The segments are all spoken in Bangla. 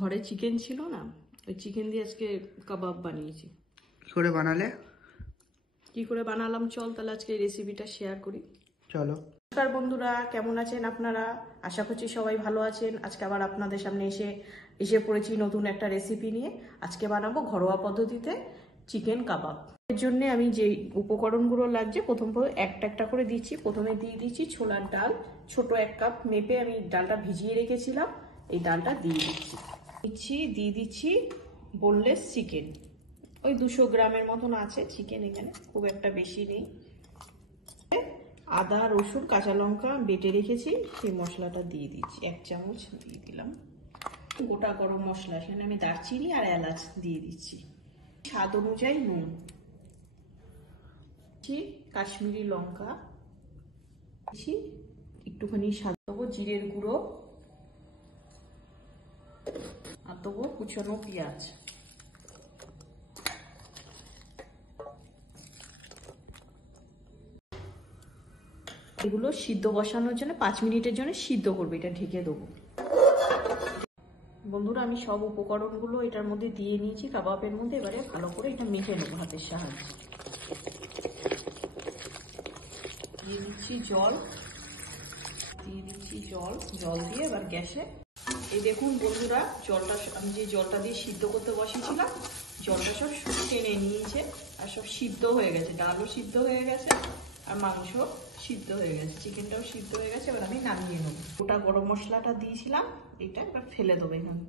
ঘরে চিকেন ছিল না, ওই চিকেন দিয়ে আজকে কাবাব বানিয়েছি। কি করে বানালে? কি করে বানালাম চল তাহলে আজকে এই রেসিপিটা শেয়ার করি। চলো। নমস্কার বন্ধুরা, কেমন আছেন আপনারা? আশা করছি সবাই ভালো আছেন। আজকে আবার আপনাদের সামনে এসে পড়েছি নতুন একটা রেসিপি নিয়ে। আজকে বানাবো ঘরোয়া পদ্ধতিতে চিকেন কাবাব। এর জন্য আমি যে উপকরণগুলো লাগছে প্রথমে একটা একটা করে দিচ্ছি। প্রথমে দিয়ে দিচ্ছি ছোলার ডাল, ছোট 1 কাপ মেপে আমি ডালটা ভিজিয়ে রেখেছিলাম, এই ডালটা দিয়ে দিয়ে দিচ্ছি বোনলেস চিকেন। ওই 200 গ্রামের মতন আছে চিকেন, এখানে খুব একটা বেশি নেই। আদা রসুন কাঁচা লঙ্কা বেটে রেখেছি, সেই মশলাটা দিয়ে দিচ্ছি, 1 চামচ দিয়ে দিলাম। গোটা গরম মশলা, এখানে আমি দারচিনি আর এলাচ দিয়ে দিচ্ছি। স্বাদ অনুযায়ী নুন, কাশ্মীরি লঙ্কা, একটুখানি স্বাদ দেবো জিরের গুঁড়ো, আর দেবো কুচনো পেঁয়াজ। এগুলো সিদ্ধ বসানোর জন্য 5 মিনিটের জন্য সিদ্ধ করবে, এটা ঢেকে দেবো। বন্ধুরা, আমি সব উপকরণগুলো এটার মধ্যে দিয়ে নিয়েছি কাবাবের মধ্যে। এবারে ভালো করে এটা মেখে নেবো হাতের সাহায্যে। দিয়ে দিচ্ছি জল, জল দিয়ে এবার গ্যাসে এই দেখুন বন্ধুরা, জলটা আমি যে জলটা দিয়ে সিদ্ধ করতে বসেছিলাম, জলটা সব টেনে নিয়েছে আর সব সিদ্ধ হয়ে গেছে। ডালও সিদ্ধ হয়ে গেছে আর মাংস সিদ্ধ হয়ে গেছে, চিকেনটাও সিদ্ধ হয়ে গেছে। এবার আমি নামিয়ে নেব। গোটা গরম মশলাটা দিয়েছিলাম, এটা এবার ফেলে দেবো এখানে।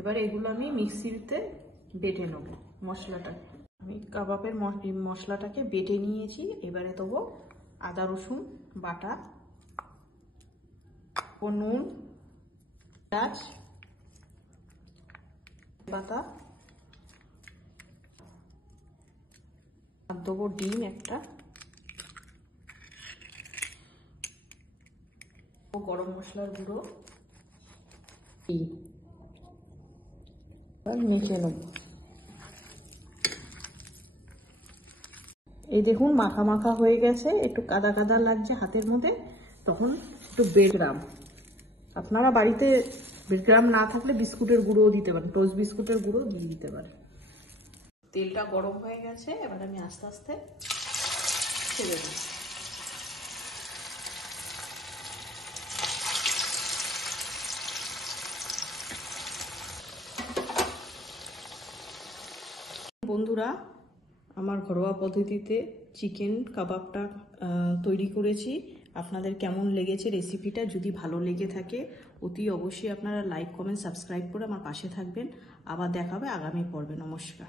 এবার এগুলো আমি মিক্সিতে বেটে নেব মশলাটা। আমি কাবাবের মশলাটাকে বেটে নিয়েছি। এবারে দেবো আদা রসুন বাটা, ও নুন, পেঁয়াজ পাতা, আর দেবো ডিম একটা, ও গরম মশলার গুঁড়ো, মেখে নেব। এই দেখুন মাখা মাখা হয়ে গেছে, একটু কাদা কাদা লাগছে হাতের মধ্যে, তখন একটু বেডগ্রাম, আপনারা বাড়িতে বেডগ্রাম না থাকলে বিস্কুটের গুঁড়োও দিতে পারেন, টোস্ট বিস্কুটের গুঁড়ো দিয়ে দিতে পারেন। তেলটা গরম হয়ে গেছে, এবার আমি আস্তে আস্তে ছেড়ে দিই। বন্ধুরা, আমার ঘরোয়া পদ্ধতিতে চিকেন কাবাবটা তৈরি করেছি। আপনাদের কেমন লেগেছে রেসিপিটা? যদি ভালো লেগে থাকে অতি অবশ্যই আপনারা লাইক কমেন্ট সাবস্ক্রাইব করে আমার পাশে থাকবেন। আবার দেখা হবে আগামী পর্বে। নমস্কার।